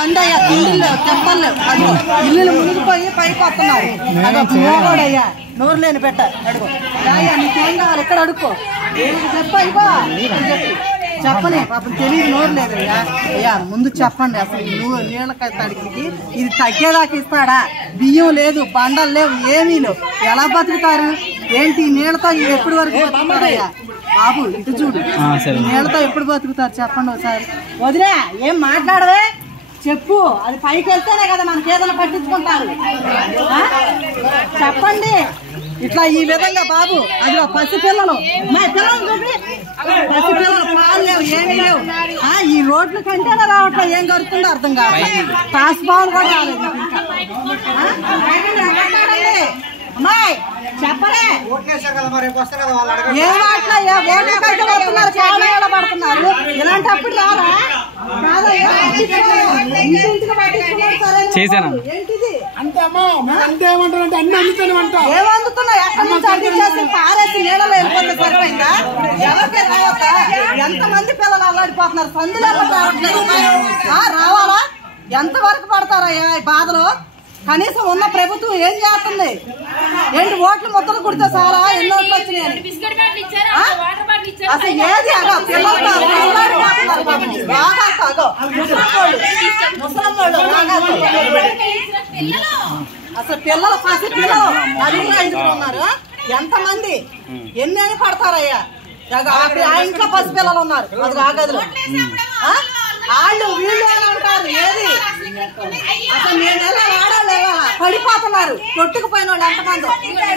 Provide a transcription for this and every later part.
మంది అయ్యా తిండిలు చెప్పలు ఇల్లు మునిగిపోయి పైకి వస్తున్నారు. అయ్యా నోరు లేని పెట్ట అడుగు అయ్యా నీకేం కావాలి ఇక్కడ అడుక్కో చెప్పయ్యా చెప్పని పాపం తెలియదు నోరు లేదు అయ్యా. అయ్యా ముందు చెప్పండి అసలు నువ్వు నీళ్ళకాయ తడికి ఇది తగ్గేదాకా ఇస్తాడా? బియ్యం లేదు, బండలు లేవు, ఏమీ లేవు, ఎలా బతుకుతారు ఏంటి నీళ్ళతో ఎప్పటి వరకు బతుకుతారయ్యా? బాబు ఇటు చూడు, నీళ్ళతో ఎప్పుడు బతుకుతారు చెప్పండి ఒకసారి. వదిలే ఏం మాట్లాడవే చెప్పు, అది పైకి వెళ్తేనే కదా మనకి ఏదైనా పట్టించుకుంటారు. చెప్పండి ఇట్లా ఈ విధంగా బాబు. అది పసిపిల్లలు పిల్లలు చూపి పసిపిల్లలు పాలు లేవు ఏమీ లేవు. ఈ రోడ్ల కంటేనే రావట్లే ఏం కడుతుందో అర్థం కావాలి. పాస్బాబులు కూడా రాలేదు. అమ్మాయి చెప్పలే ఏం మాట్లాడా ఓట్లు కట్టి వస్తున్నారు, చాలా పడుతున్నారు. ఇలాంటప్పుడు రారా ఏంటిది ఏమందుతున్నావు? ఎక్కడి నుంచి అందించేసి పారేసి నీళ్ళలో వెళ్ళిపోతే సరిపోయిందా? ఎవరికి రావద్దా? ఎంతమంది పిల్లలు అల్లాడిపోతున్నారు, సందులు ఎవరు రావట్లేదు. రావాలా? ఎంతవరకు పడతారయ్యా ఈ బాధలు? కనీసం ఉన్న ప్రభుత్వం ఏం చేస్తుంది ఏంటి? ఓట్లు ముద్దలు కుడితే సారా ఎన్ని ఓట్లు వచ్చినాయి అసలు ఏది? అగో పిల్లలతో అసలు పిల్లలు పసి పిల్లలు నలుగురు ఐదుగురు ఉన్నారు. ఎంతమంది ఎన్ని అని పడతారయ్యా? ఆ ఇంట్లో పసి పిల్లలు ఉన్నారు. అది ఆ గదిలో వాళ్ళు వీళ్ళు అని ఉంటారు. ఏది అసలు నేను ఆడాలి పడిపోతున్నారు. కొట్టుకుపోయిన వాళ్ళు ఎంతమంది,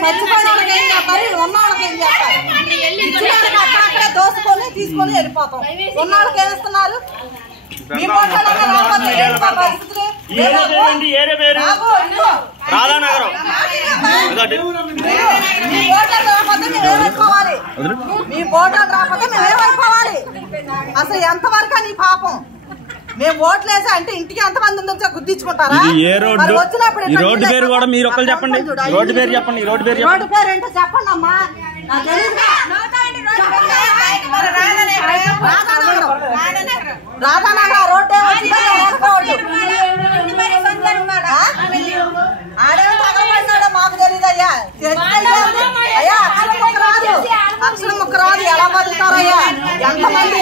చచ్చిపోయిన వాళ్ళకి ఏం చేస్తారు, ఉన్న వాళ్ళకి ఏం చేస్తారు? అక్కడక్కడే దోసుకొని తీసుకొని వెళ్ళిపోతాం. ఉన్న వాళ్ళకి ఏమిస్తున్నారు? మీ పోటాలు రాకపోతే మేమేమైపోవాలి? అసలు ఎంతవరకు నీ పాపం? మేము ఓట్లు వేసా అంటే ఇంటికి ఎంతమంది ఉందో గుర్తించుకుంటారా? వచ్చినప్పుడు రోడ్డు పేరు కూడా మీరు ఒకరు చెప్పండి. రోడ్డు పేరు చెప్పండి. రోడ్డు పేరు ఏంటో చెప్పండి అమ్మా. రాధానగర్ రోడ్డు ఆడేమో తగలబడినాడో మాకు తెలియదయ్యా. అయ్యా అక్షరం ముక్క రాదు ఎలా బతుకుతారయ్యా? ఎంతమంది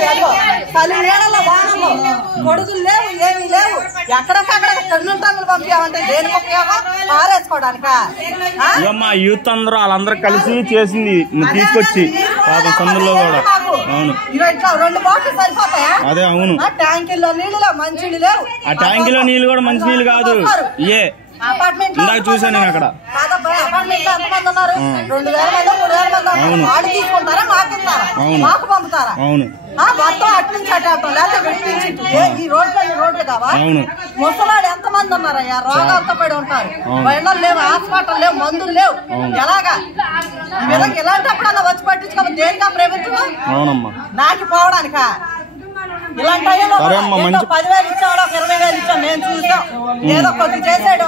తల్లి నీళ్ళలో వానల్లో గొడుగులు లేవు, ఏమీ లేవు. ఎక్కడికక్కడ కన్నుంటాంగులు పంపామంటే దేనికి ఉపయోగం? పారేసుకోవడానికా? యూత్ అందరూ వాళ్ళందరూ కలిసి చేసింది తీసుకొచ్చి సందులో కూడా. అవును ఇట్లా 2 బాటిల్ సరిపోతాయా? అదే అవును. ట్యాంకీల్లో నీళ్ళు లేవు, మంచినీళ్ళు లేవు. ఆ ట్యాంకీలో నీళ్ళు కూడా మంచి నీళ్ళు కాదు. అపార్ట్మెంట్ చూసాను నేను అక్కడ. అపార్ట్మెంట్ లో ఎంతమంది ఉన్నారు? 2000 మంది 3000 మంది. వాడు తీసుకుంటారా మాకు ఇస్తారా? మాకు పంపుతారా? మొత్తం అటు నుంచి అట్టేస్తాం లేకపోతే ఈ రోడ్లు కావా? ముసలాడు ఎంతమంది ఉన్నారయ్యా? రోగాలతో పడి ఉంటారు. బండలు లేవు, హాస్పిటల్ లేవు, మందులు లేవు. ఎలాగా ఈ విధంగా ఇలాంటప్పుడు వచ్చి పట్టించుకోవాలి దేనికా ప్రభుత్వం? నాకు పోవడానికా? ఇలాంటి 10,000 ఇచ్చాడు, 20,000 ఇచ్చాం. మేము చూసాం ఏదో కొద్ది చేసాడు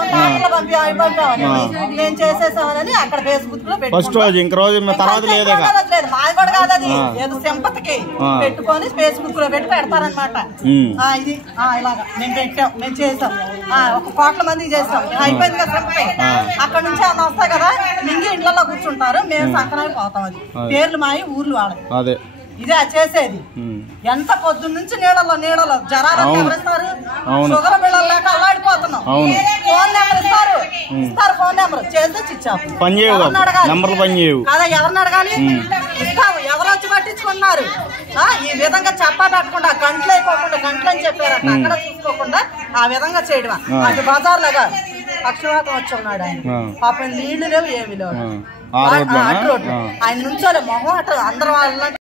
పంపామని నేను చేసేసామని అక్కడ ఫేస్బుక్ లో లేదు. మాది కూడా కాదు, అది ఏదో సింపతికి పెట్టుకొని ఫేస్బుక్ లో పెట్టి పెడతారనమాట. ఇది ఇలాగా మేము పెట్టాం, మేము చేసాం, 1 కోట్ల మందికి చేసాం. అయిపోయింది కదా సింపతి. అక్కడ నుంచి అన్న వస్తాయి కదా, మింగి ఇళ్లలో కూర్చుంటారు. మేము సంక్రాంతి పోతాం. అది పేర్లు మాయి ఊర్లు వాడదు. ఇదే చేసేది. ఎంత పొద్దున్న నుంచి నీళ్ళలో జరాలు ఎవరిస్తారు? షుగర్ బిళ్ళలు లేక అల్లాడిపోతున్నాం. ఫోన్ నెంబర్ ఇస్తారు, ఫోన్ నెంబర్ చేస్తే ఇచ్చాము. కదా ఎవరిని అడగాలి? ఇస్తాము. ఎవరు వచ్చి పట్టించుకున్నారు? ఈ విధంగా చెప్పా పెట్టకుండా గంటలు అయిపోకుండా గంటలు అని చెప్పారు అక్కడ చూసుకోకుండా ఆ విధంగా చేయడం. అది బజార్ లాగా పక్షవాతం వచ్చి ఉన్నాడు ఆయన. పాపం నీళ్లు లేవు, ఏమి లేవు. అటు రోడ్డు ఆయన నుంచోలే మొహం అటు అందరు వాళ్ళ